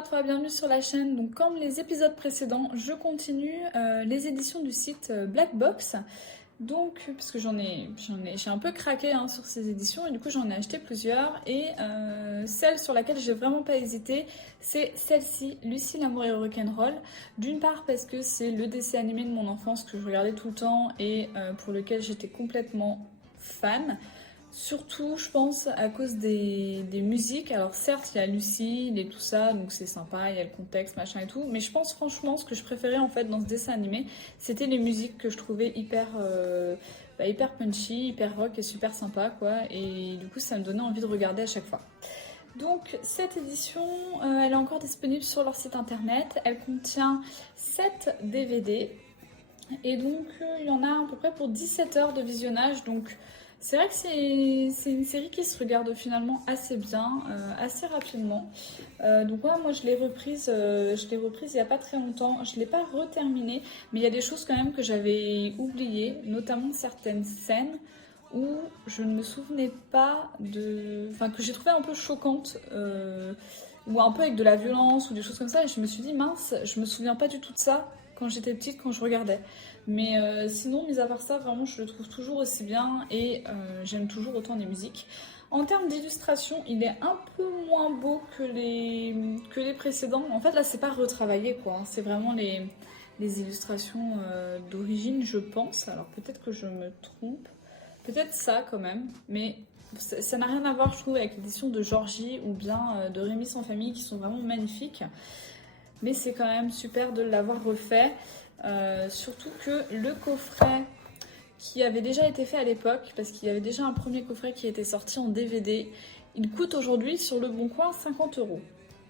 à toi, bienvenue sur la chaîne. Donc comme les épisodes précédents, je continue les éditions du site Black Box. Donc, parce que j'ai un peu craqué sur ces éditions et du coup j'en ai acheté plusieurs. Et celle sur laquelle j'ai vraiment pas hésité, c'est celle-ci, Lucie l'amour et rock'n'roll. D'une part parce que c'est le dessin animé de mon enfance que je regardais tout le temps et pour lequel j'étais complètement fan. Surtout, je pense, à cause des musiques. Alors certes, il y a Lucie, il y a tout ça, donc c'est sympa, il y a le contexte, machin et tout. Mais je pense franchement, ce que je préférais en fait dans ce dessin animé, c'était les musiques que je trouvais hyper punchy, hyper rock et super sympa, quoi. Et du coup, ça me donnait envie de regarder à chaque fois. Donc cette édition, elle est encore disponible sur leur site internet. Elle contient 7 DVD. Et donc, il y en a à peu près pour 17 heures de visionnage, donc... C'est vrai que c'est une série qui se regarde finalement assez bien, assez rapidement. Donc ouais, moi je l'ai reprise il n'y a pas très longtemps. Je ne l'ai pas reterminée, mais il y a des choses quand même que j'avais oubliées, notamment certaines scènes où je ne me souvenais pas de... Enfin, que j'ai trouvé un peu choquantes, ou un peu avec de la violence ou des choses comme ça. Et je me suis dit, mince, je me souviens pas du tout de ça quand j'étais petite, quand je regardais. Mais sinon, mis à part ça, vraiment, je le trouve toujours aussi bien et j'aime toujours autant les musiques. En termes d'illustration, il est un peu moins beau que les précédents. En fait, là, c'est pas retravaillé, quoi. C'est vraiment les illustrations d'origine, je pense. Alors, peut-être que je me trompe. Peut-être ça, quand même. Mais ça n'a rien à voir, je trouve, avec l'édition de Georgie ou bien de Rémi sans famille, qui sont vraiment magnifiques. Mais c'est quand même super de l'avoir refait. Surtout que le coffret qui avait déjà été fait à l'époque, parce qu'il y avait déjà un premier coffret qui était sorti en DVD, il coûte aujourd'hui sur le Bon Coin 50 €.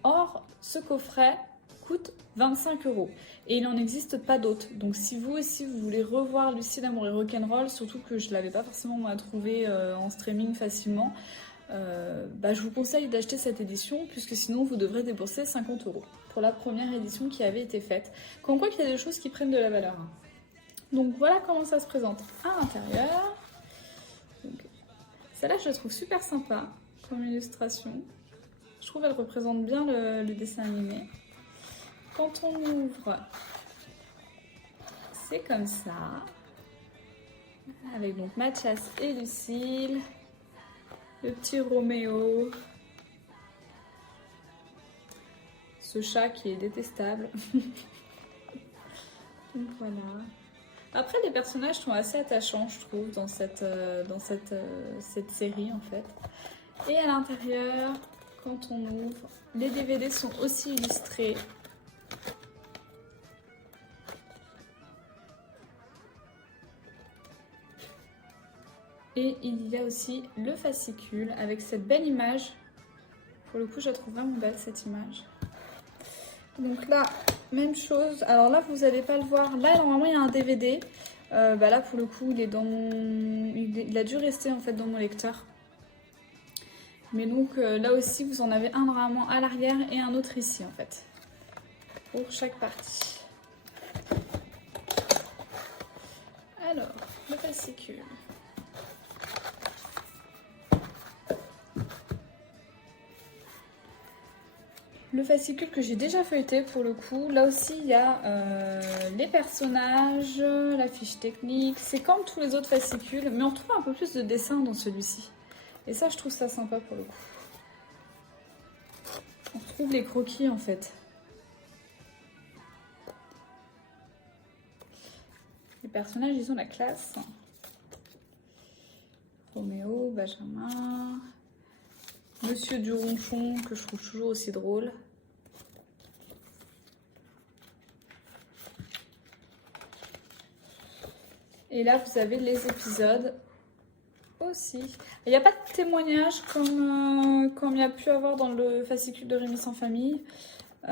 Or, ce coffret coûte 25 €. Et il n'en existe pas d'autres. Donc si vous aussi vous voulez revoir Lucie l'amour et rock'n'roll, surtout que je ne l'avais pas forcément à trouver en streaming facilement, je vous conseille d'acheter cette édition, puisque sinon vous devrez débourser 50 € pour la première édition qui avait été faite. Comme quoi qu'il y a des choses qui prennent de la valeur. Donc voilà comment ça se présente à l'intérieur. Celle-là, je la trouve super sympa comme illustration. Je trouve qu'elle représente bien le dessin animé. Quand on ouvre, c'est comme ça. Avec donc Mathias et Lucille. Le petit Roméo. Ce chat qui est détestable. Donc voilà. Après, les personnages sont assez attachants, je trouve, dans cette série, en fait. Et à l'intérieur, quand on ouvre, les DVD sont aussi illustrés. Et il y a aussi le fascicule avec cette belle image. Pour le coup, je la trouve vraiment belle, cette image. Donc là, même chose. Alors là, vous n'allez pas le voir. Là, normalement, il y a un DVD. Là, pour le coup, il est dans mon... Il a dû rester, en fait, dans mon lecteur. Mais donc, là aussi, vous en avez un normalement à l'arrière et un autre ici, en fait. Pour chaque partie. Alors, le fascicule. Le fascicule que j'ai déjà feuilleté pour le coup. Là aussi, il y a les personnages, la fiche technique. C'est comme tous les autres fascicules, mais on retrouve un peu plus de dessin dans celui-ci. Et ça, je trouve ça sympa pour le coup. On retrouve les croquis en fait. Les personnages, ils ont la classe. Roméo, Benjamin... Monsieur du Ronchon, que je trouve toujours aussi drôle. Et là, vous avez les épisodes aussi. Il n'y a pas de témoignage comme il y a pu avoir dans le fascicule de Rémi sans famille. Et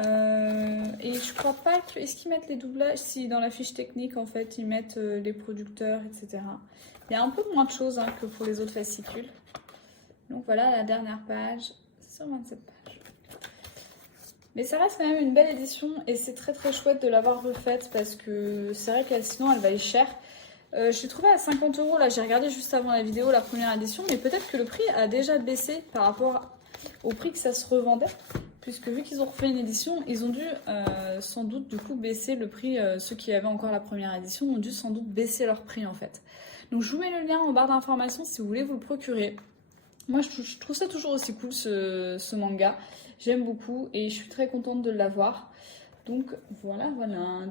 je crois pas que... Est-ce qu'ils mettent les doublages? Si, dans la fiche technique, en fait, ils mettent les producteurs, etc. Il y a un peu moins de choses que pour les autres fascicules. Donc voilà la dernière page, sur 27 pages. Mais ça reste quand même une belle édition et c'est très très chouette de l'avoir refaite parce que c'est vrai qu'elle sinon elle va être chère. Je l'ai trouvée à 50 €, là j'ai regardé juste avant la vidéo la première édition, mais peut-être que le prix a déjà baissé par rapport au prix que ça se revendait. puisque vu qu'ils ont refait une édition, ils ont dû sans doute du coup baisser le prix. Ceux qui avaient encore la première édition ont dû sans doute baisser leur prix en fait. Donc je vous mets le lien en barre d'informations si vous voulez vous le procurer. Moi je trouve ça toujours aussi cool ce manga. J'aime beaucoup et je suis très contente de l'avoir. Donc voilà.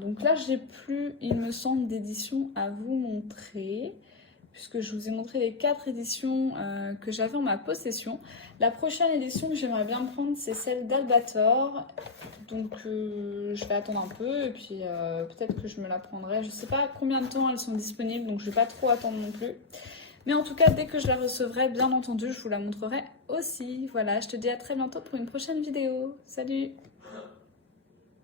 Donc là j'ai plus, il me semble, d'éditions à vous montrer, puisque je vous ai montré les 4 éditions que j'avais en ma possession. La prochaine édition que j'aimerais bien prendre, c'est celle d'Albator. Donc je vais attendre un peu et puis peut-être que je me la prendrai. Je sais pas combien de temps elles sont disponibles, donc je vais pas trop attendre non plus. Mais en tout cas, dès que je la recevrai, bien entendu, je vous la montrerai aussi. Voilà, je te dis à très bientôt pour une prochaine vidéo. Salut!